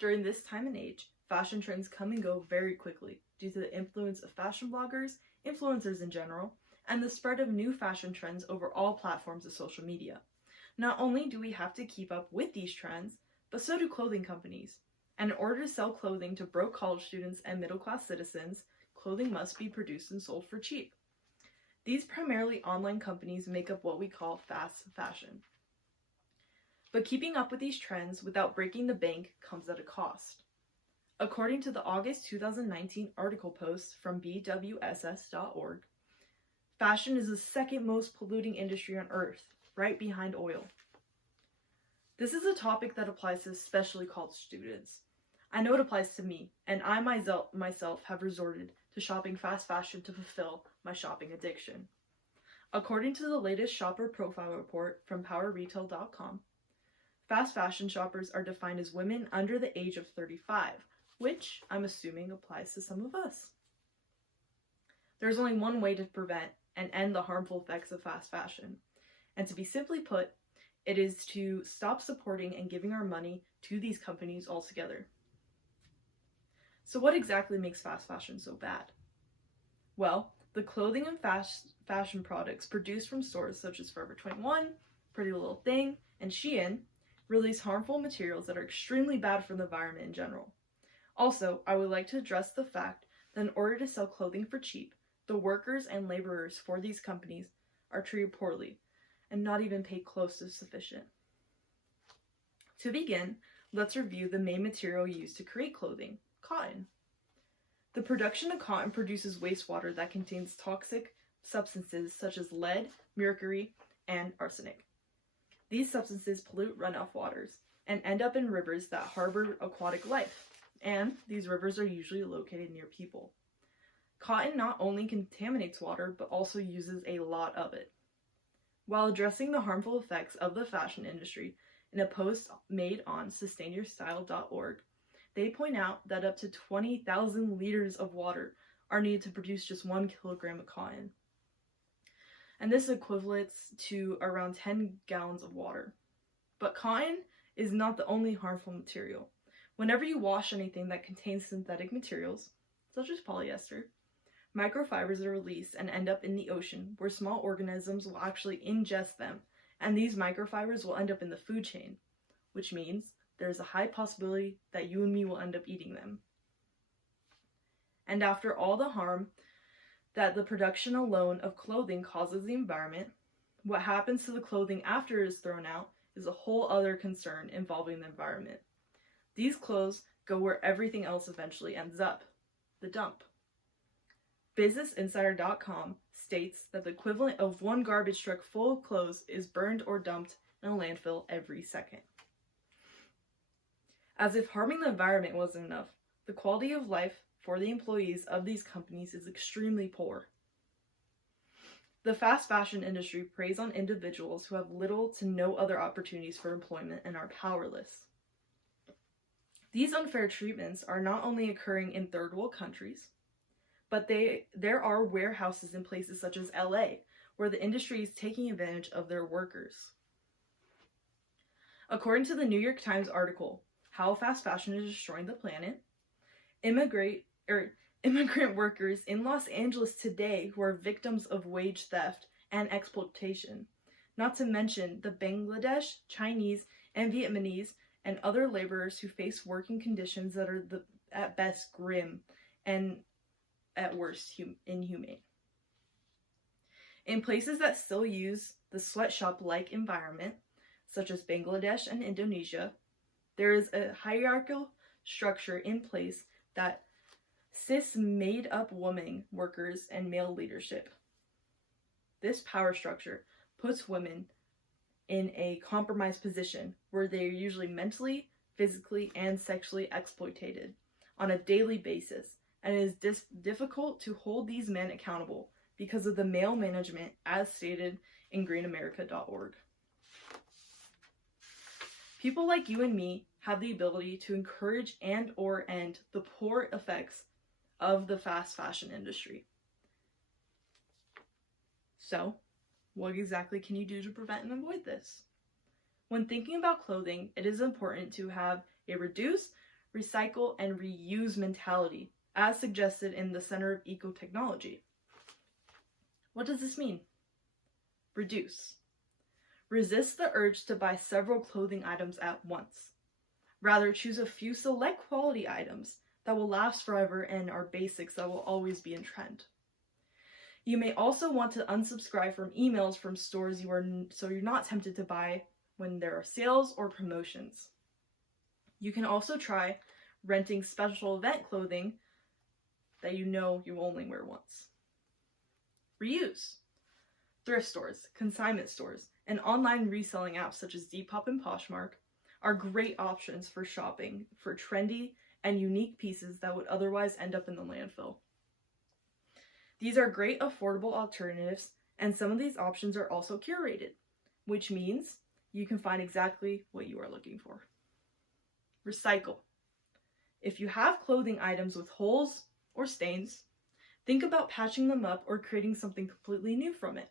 During this time and age, fashion trends come and go very quickly due to the influence of fashion bloggers, influencers in general, and the spread of new fashion trends over all platforms of social media. Not only do we have to keep up with these trends, but so do clothing companies. And in order to sell clothing to broke college students and middle-class citizens, clothing must be produced and sold for cheap. These primarily online companies make up what we call fast fashion. But keeping up with these trends without breaking the bank comes at a cost. According to the August 2019 article post from BWSS.org, fashion is the second most polluting industry on Earth, right behind oil. This is a topic that applies to especially college students. I know it applies to me, and I myself have resorted to shopping fast fashion to fulfill my shopping addiction. According to the latest shopper profile report from PowerRetail.com, fast fashion shoppers are defined as women under the age of 35, which I'm assuming applies to some of us. There's only one way to prevent and end the harmful effects of fast fashion, and to be simply put, it is to stop supporting and giving our money to these companies altogether. So what exactly makes fast fashion so bad? Well, the clothing and fashion products produced from stores such as Forever 21, Pretty Little Thing, and Shein release harmful materials that are extremely bad for the environment in general. Also, I would like to address the fact that in order to sell clothing for cheap, the workers and laborers for these companies are treated poorly and not even paid close to sufficient. To begin, let's review the main material used to create clothing: cotton. The production of cotton produces wastewater that contains toxic substances such as lead, mercury, and arsenic. These substances pollute runoff waters and end up in rivers that harbor aquatic life, and these rivers are usually located near people. Cotton not only contaminates water, but also uses a lot of it. While addressing the harmful effects of the fashion industry in a post made on sustainyourstyle.org, they point out that up to 20,000 liters of water are needed to produce just 1 kilogram of cotton. And this equates to around 10 gallons of water. But cotton is not the only harmful material. Whenever you wash anything that contains synthetic materials, such as polyester, microfibers are released and end up in the ocean, where small organisms will actually ingest them, and these microfibers will end up in the food chain, which means there is a high possibility that you and me will end up eating them. And after all the harm that the production alone of clothing causes the environment, what happens to the clothing after it is thrown out is a whole other concern involving the environment. These clothes go where everything else eventually ends up: the dump. BusinessInsider.com states that the equivalent of 1 garbage truck full of clothes is burned or dumped in a landfill every second. As if harming the environment wasn't enough, the quality of life for the employees of these companies is extremely poor. The fast fashion industry preys on individuals who have little to no other opportunities for employment and are powerless. These unfair treatments are not only occurring in third world countries, but there are warehouses in places such as LA, where the industry is taking advantage of their workers. According to the New York Times article, How Fast Fashion is Destroying the Planet, immigrant workers in Los Angeles today who are victims of wage theft and exploitation, not to mention the Bangladesh, Chinese, and Vietnamese and other laborers who face working conditions that are at best grim and at worst inhumane. In places that still use the sweatshop-like environment, such as Bangladesh and Indonesia, there is a hierarchical structure in place that cis made-up women workers and male leadership. This power structure puts women in a compromised position where they are usually mentally, physically, and sexually exploited on a daily basis, and it is difficult to hold these men accountable because of the male management as stated in greenamerica.org. People like you and me have the ability to encourage and or end the poor effects of the fast fashion industry. So, what exactly can you do to prevent and avoid this? When thinking about clothing, it is important to have a reduce, recycle, and reuse mentality, as suggested in the Center of Eco-Technology. What does this mean? Reduce. Resist the urge to buy several clothing items at once. Rather, choose a few select quality items that will last forever and are basics that will always be in trend. You may also want to unsubscribe from emails from stores so you're not tempted to buy when there are sales or promotions. You can also try renting special event clothing that you know you only wear once. Reuse. Thrift stores, consignment stores, and online reselling apps such as Depop and Poshmark are great options for shopping for trendy and unique pieces that would otherwise end up in the landfill. These are great affordable alternatives, and some of these options are also curated, which means you can find exactly what you are looking for. Recycle. If you have clothing items with holes or stains, think about patching them up or creating something completely new from it.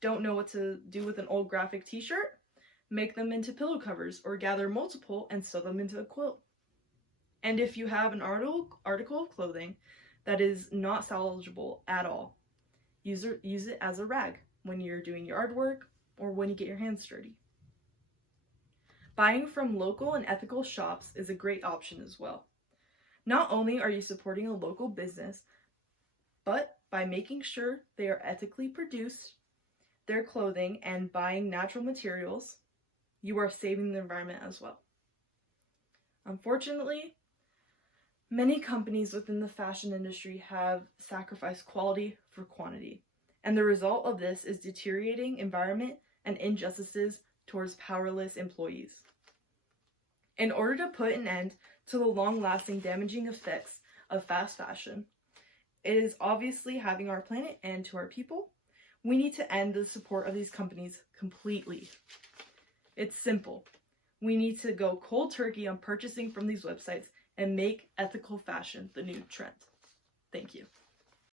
Don't know what to do with an old graphic t-shirt? Make them into pillow covers or gather multiple and sew them into a quilt. And if you have an article of clothing that is not salvageable at all, use it as a rag when you're doing yard work or when you get your hands dirty. Buying from local and ethical shops is a great option as well. Not only are you supporting a local business, but by making sure they are ethically produced, their clothing, and buying natural materials, you are saving the environment as well. Unfortunately, many companies within the fashion industry have sacrificed quality for quantity, and the result of this is deteriorating environment and injustices towards powerless employees. In order to put an end to the long-lasting damaging effects of fast fashion, it is obviously having our planet and to our people. We need to end the support of these companies completely. It's simple. We need to go cold turkey on purchasing from these websites and make ethical fashion the new trend. Thank you.